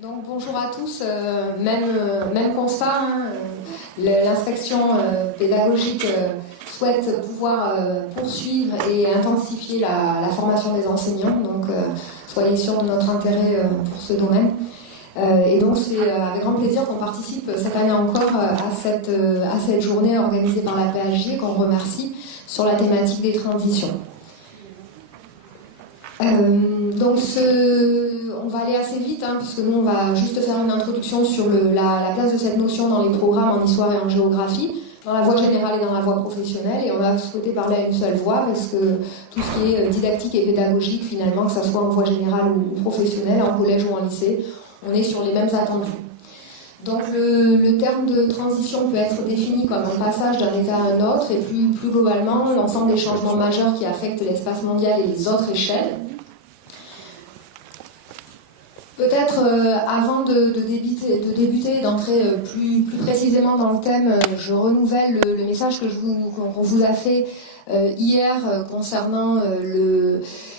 Donc bonjour à tous, même constat, hein, l'inspection pédagogique souhaite pouvoir poursuivre et intensifier la formation des enseignants, donc soyez sûrs de notre intérêt pour ce domaine. Et donc c'est avec grand plaisir qu'on participe cette année encore à cette journée organisée par la PHJ, qu'on remercie, sur la thématique des transitions. Donc on va aller assez vite, hein, puisque nous on va juste faire une introduction sur la place de cette notion dans les programmes en histoire et en géographie, dans la voie générale et dans la voie professionnelle, et on va souhaiter parler à une seule voix, parce que tout ce qui est didactique et pédagogique, finalement, que ce soit en voie générale ou professionnelle, en collège ou en lycée, on est sur les mêmes attendus. Donc le terme de transition peut être défini comme un passage d'un état à un autre, et plus globalement, l'ensemble des changements majeurs qui affectent l'espace mondial et les autres échelles. Peut-être avant de débuter, d'entrer plus précisément dans le thème, je renouvelle le message qu'on vous a fait hier concernant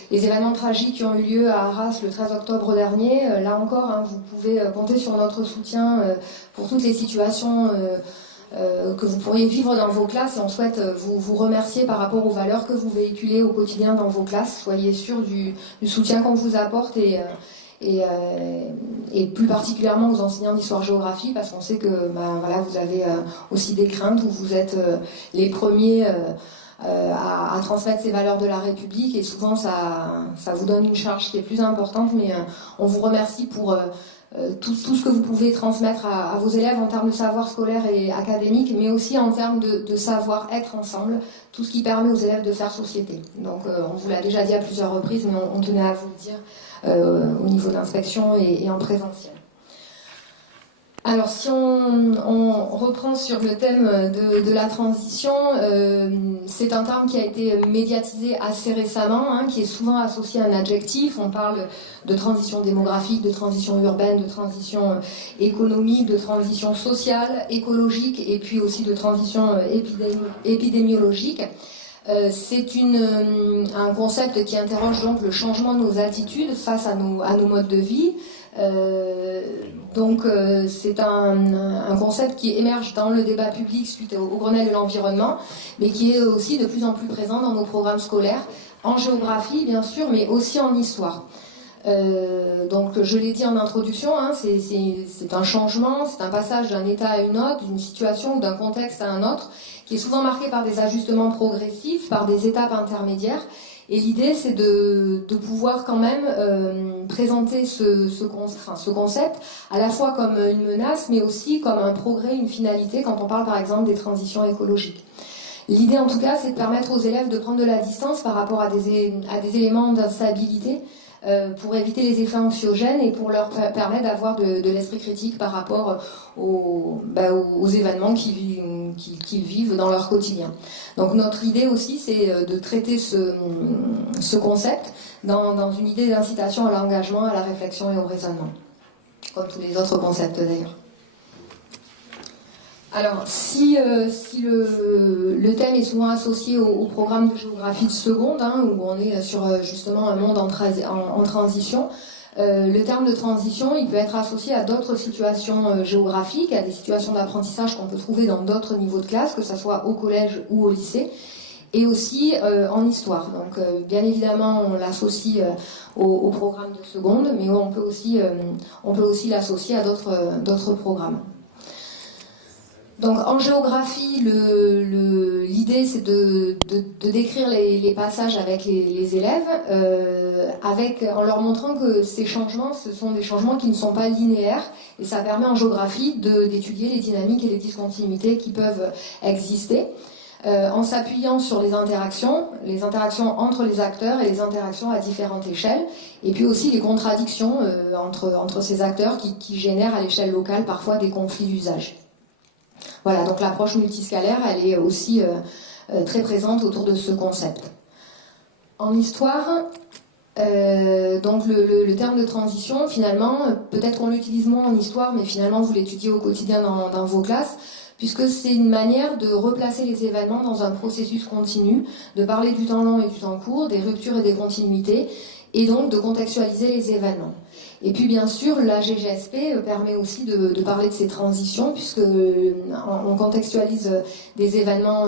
les événements tragiques qui ont eu lieu à Arras le 13 octobre dernier. Là encore, hein, vous pouvez compter sur notre soutien pour toutes les situations que vous pourriez vivre dans vos classes, et on souhaite vous remercier par rapport aux valeurs que vous véhiculez au quotidien dans vos classes. Soyez sûrs du soutien qu'on vous apporte et plus particulièrement aux enseignants d'histoire-géographie, parce qu'on sait que voilà, vous avez aussi des craintes, où vous êtes les premiers à transmettre ces valeurs de la République, et souvent ça vous donne une charge qui est plus importante, mais on vous remercie pour tout ce que vous pouvez transmettre à vos élèves en termes de savoir scolaire et académique, mais aussi en termes de savoir-être ensemble, tout ce qui permet aux élèves de faire société. Donc on vous l'a déjà dit à plusieurs reprises, mais on tenait à vous le dire au niveau d'inspection et en présentiel. Alors si on reprend sur le thème de la transition, c'est un terme qui a été médiatisé assez récemment, hein, qui est souvent associé à un adjectif. On parle de transition démographique, de transition urbaine, de transition économique, de transition sociale, écologique, et puis aussi de transition épidémiologique. C'est un concept qui interroge donc le changement de nos attitudes face à nos modes de vie. C'est un concept qui émerge dans le débat public suite au Grenelle de l'environnement, mais qui est aussi de plus en plus présent dans nos programmes scolaires, en géographie bien sûr, mais aussi en histoire. Donc je l'ai dit en introduction, hein, c'est un changement, c'est un passage d'un état à une autre, d'une situation ou d'un contexte à un autre, qui est souvent marqué par des ajustements progressifs, par des étapes intermédiaires. Et l'idée, c'est de pouvoir quand même présenter ce concept à la fois comme une menace, mais aussi comme un progrès, une finalité, quand on parle par exemple des transitions écologiques. L'idée en tout cas, c'est de permettre aux élèves de prendre de la distance par rapport à des éléments d'instabilité, pour éviter les effets anxiogènes et pour leur permettre d'avoir de l'esprit critique par rapport aux événements qu'ils vivent dans leur quotidien. Donc notre idée aussi, c'est de traiter ce concept dans une idée d'incitation à l'engagement, à la réflexion et au raisonnement, comme tous les autres concepts d'ailleurs. Alors, si le thème est souvent associé au programme de géographie de seconde, hein, où on est sur justement un monde en transition, le terme de transition, il peut être associé à d'autres situations géographiques, à des situations d'apprentissage qu'on peut trouver dans d'autres niveaux de classe, que ce soit au collège ou au lycée, et aussi en histoire. Donc, bien évidemment, on l'associe au programme de seconde, mais on peut aussi l'associer à d'autres programmes. Donc en géographie, l'idée c'est de décrire les passages avec les élèves, en leur montrant que ces changements, ce sont des changements qui ne sont pas linéaires, et ça permet en géographie d'étudier les dynamiques et les discontinuités qui peuvent exister, en s'appuyant sur les interactions entre les acteurs et les interactions à différentes échelles, et puis aussi les contradictions entre ces acteurs qui génèrent à l'échelle locale parfois des conflits d'usage. Voilà, donc l'approche multiscalaire, elle est aussi très présente autour de ce concept. En histoire, donc le terme de transition, finalement, peut-être qu'on l'utilise moins en histoire, mais finalement vous l'étudiez au quotidien dans vos classes, puisque c'est une manière de replacer les événements dans un processus continu, de parler du temps long et du temps court, des ruptures et des continuités, et donc de contextualiser les événements. Et puis bien sûr, la GGSP permet aussi de parler de ces transitions, puisque on contextualise des événements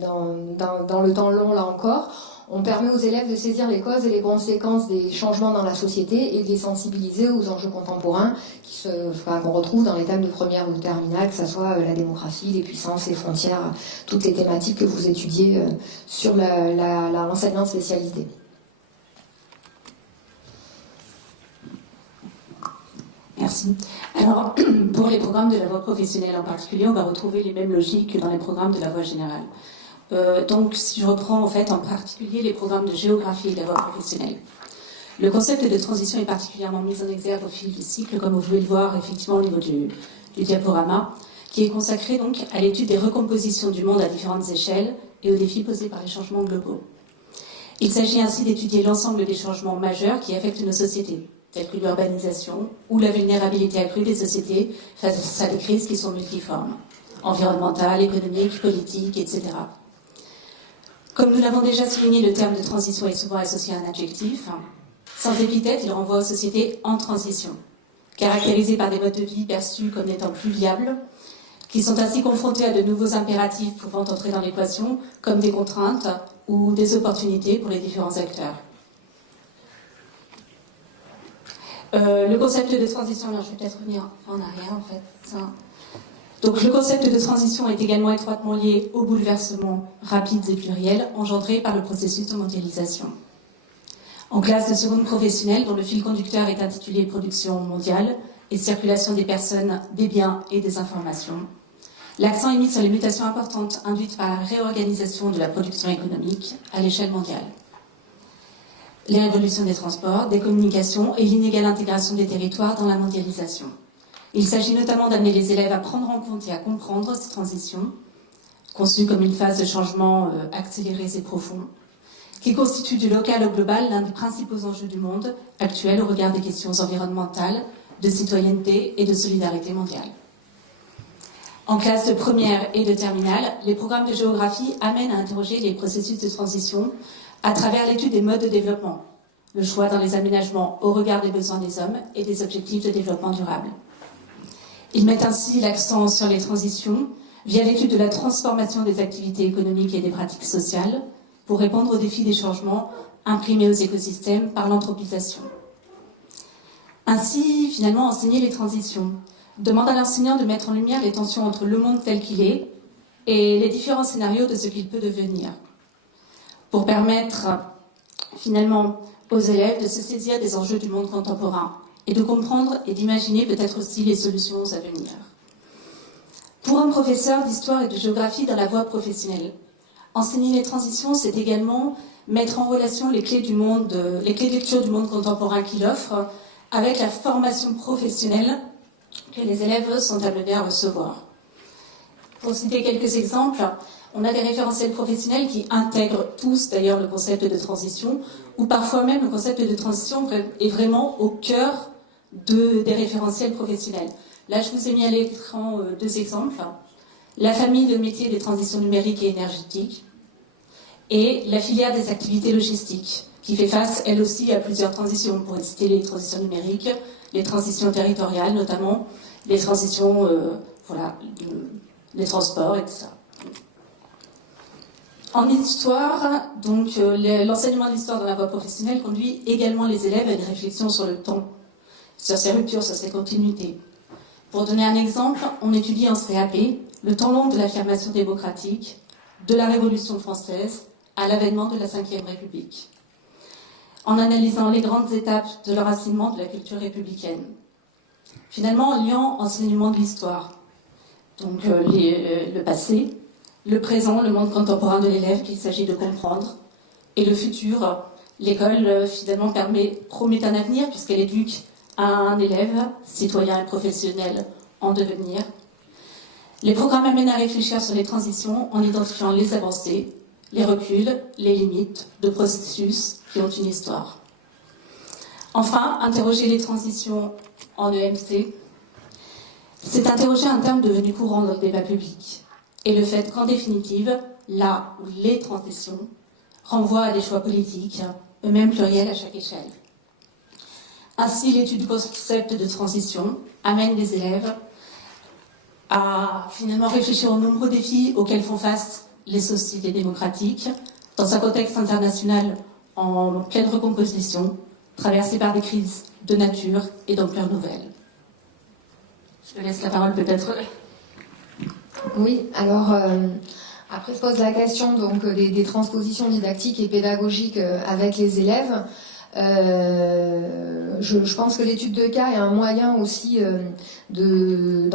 dans le temps long, là encore. On permet aux élèves de saisir les causes et les conséquences des changements dans la société et de les sensibiliser aux enjeux contemporains qu'on retrouve dans les thèmes de première ou de terminale, que ce soit la démocratie, les puissances, les frontières, toutes les thématiques que vous étudiez sur l'enseignement spécialisé. Merci. Alors, pour les programmes de la voie professionnelle en particulier, on va retrouver les mêmes logiques que dans les programmes de la voie générale. Donc, si je reprends en fait en particulier les programmes de géographie et de la voie professionnelle, le concept de transition est particulièrement mis en exergue au fil du cycle, comme vous pouvez le voir effectivement au niveau du diaporama, qui est consacré donc à l'étude des recompositions du monde à différentes échelles et aux défis posés par les changements globaux. Il s'agit ainsi d'étudier l'ensemble des changements majeurs qui affectent nos sociétés, telles que l'urbanisation ou la vulnérabilité accrue des sociétés face à des crises qui sont multiformes, environnementales, économiques, politiques, etc. Comme nous l'avons déjà souligné, le terme de transition est souvent associé à un adjectif. Sans épithète, il renvoie aux sociétés en transition, caractérisées par des modes de vie perçus comme n'étant plus viables, qui sont ainsi confrontés à de nouveaux impératifs pouvant entrer dans l'équation, comme des contraintes ou des opportunités pour les différents acteurs. Le concept de transition, alors je vais peut-être revenir en arrière en fait. Donc le concept de transition est également étroitement lié aux bouleversements rapides et pluriels engendrés par le processus de mondialisation. En classe de seconde professionnelle, dont le fil conducteur est intitulé Production mondiale et circulation des personnes, des biens et des informations, l'accent est mis sur les mutations importantes induites par la réorganisation de la production économique à l'échelle mondiale. Les révolutions des transports, des communications et l'inégale intégration des territoires dans la mondialisation. Il s'agit notamment d'amener les élèves à prendre en compte et à comprendre ces transitions, conçues comme une phase de changement accélérés et profonds, qui constitue du local au global l'un des principaux enjeux du monde actuel au regard des questions environnementales, de citoyenneté et de solidarité mondiale. En classe de première et de terminale, les programmes de géographie amènent à interroger les processus de transition à travers l'étude des modes de développement, le choix dans les aménagements au regard des besoins des hommes et des objectifs de développement durable. Ils mettent ainsi l'accent sur les transitions via l'étude de la transformation des activités économiques et des pratiques sociales pour répondre aux défis des changements imprimés aux écosystèmes par l'anthropisation. Ainsi, finalement, enseigner les transitions demande à l'enseignant de mettre en lumière les tensions entre le monde tel qu'il est et les différents scénarios de ce qu'il peut devenir, pour permettre finalement aux élèves de se saisir des enjeux du monde contemporain et de comprendre et d'imaginer peut-être aussi les solutions à venir. Pour un professeur d'histoire et de géographie dans la voie professionnelle, enseigner les transitions, c'est également mettre en relation les clés du monde, les clés de lecture du monde contemporain qu'il offre avec la formation professionnelle que les élèves sont amenés à recevoir. Pour citer quelques exemples, on a des référentiels professionnels qui intègrent tous d'ailleurs le concept de transition, ou parfois même le concept de transition est vraiment au cœur des référentiels professionnels. Là, je vous ai mis à l'écran deux exemples. La famille de métiers des transitions numériques et énergétiques et la filière des activités logistiques, qui fait face, elle aussi, à plusieurs transitions. On pourrait citer les transitions numériques, les transitions territoriales notamment, les transitions, les transports, etc. En histoire, donc, l'enseignement de l'histoire dans la voie professionnelle conduit également les élèves à une réflexion sur le temps, sur ses ruptures, sur ses continuités. Pour donner un exemple, on étudie en CAP le temps long de l'affirmation démocratique, de la Révolution française à l'avènement de la Ve République, en analysant les grandes étapes de l'enracinement de la culture républicaine. Finalement, en liant enseignement de l'histoire, donc le passé, le présent, le monde contemporain de l'élève qu'il s'agit de comprendre, et le futur, l'école finalement promet un avenir puisqu'elle éduque à un élève, citoyen et professionnel en devenir. Les programmes amènent à réfléchir sur les transitions en identifiant les avancées, les reculs, les limites de processus qui ont une histoire. Enfin, interroger les transitions en EMC, c'est interroger un terme devenu courant dans le débat public, et le fait qu'en définitive, là où les transitions renvoient à des choix politiques, eux-mêmes pluriels à chaque échelle. Ainsi, l'étude du concept de transition amène les élèves à finalement réfléchir aux nombreux défis auxquels font face les sociétés démocratiques dans un contexte international en pleine recomposition, traversé par des crises de nature et d'ampleur nouvelle. Je laisse la parole peut-être. Oui, alors après se pose la question donc des transpositions didactiques et pédagogiques avec les élèves. Je pense que l'étude de cas est un moyen aussi d'étudier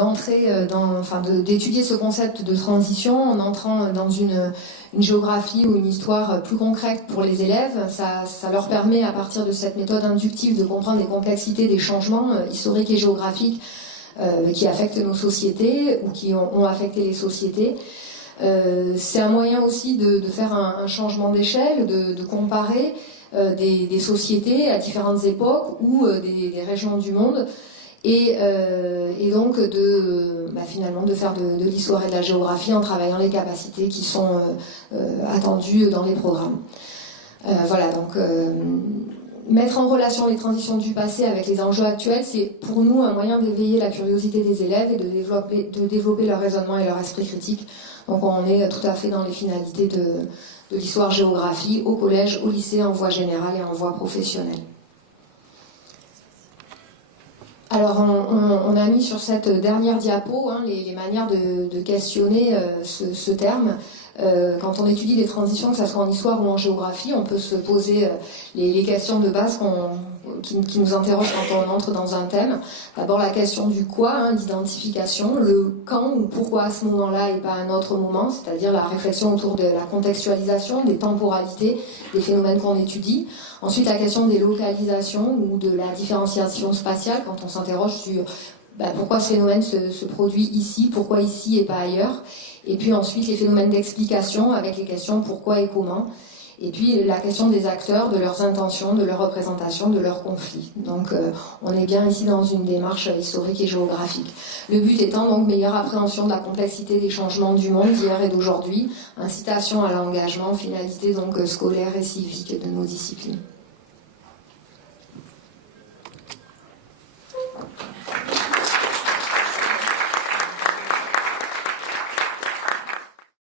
ce concept de transition en entrant dans une géographie ou une histoire plus concrète pour les élèves. Ça leur permet, à partir de cette méthode inductive, de comprendre les complexités des changements historiques et géographiques qui affectent nos sociétés ou qui ont affecté les sociétés. C'est un moyen aussi de faire un changement d'échelle, de comparer des sociétés à différentes époques ou des régions du monde et donc finalement de faire de l'histoire et de la géographie en travaillant les capacités qui sont attendues dans les programmes. Voilà, donc mettre en relation les transitions du passé avec les enjeux actuels, c'est pour nous un moyen d'éveiller la curiosité des élèves et de développer leur raisonnement et leur esprit critique. Donc on est tout à fait dans les finalités de l'histoire-géographie au collège, au lycée, en voie générale et en voie professionnelle. Alors on a mis sur cette dernière diapo les manières de questionner ce terme. Quand on étudie les transitions, que ce soit en histoire ou en géographie, on peut se poser les questions de base qui nous interrogent quand on entre dans un thème. D'abord la question du quoi, l'identification, le quand ou pourquoi à ce moment-là et pas à un autre moment, c'est-à-dire la réflexion autour de la contextualisation, des temporalités, des phénomènes qu'on étudie. Ensuite la question des localisations ou de la différenciation spatiale, quand on s'interroge sur pourquoi ce phénomène se produit ici, pourquoi ici et pas ailleurs. Et puis ensuite les phénomènes d'explication avec les questions pourquoi et comment. Et puis la question des acteurs, de leurs intentions, de leurs représentations, de leurs conflits. Donc on est bien ici dans une démarche historique et géographique. Le but étant donc meilleure appréhension de la complexité des changements du monde d'hier et d'aujourd'hui, incitation à l'engagement, finalité donc scolaire et civique de nos disciplines.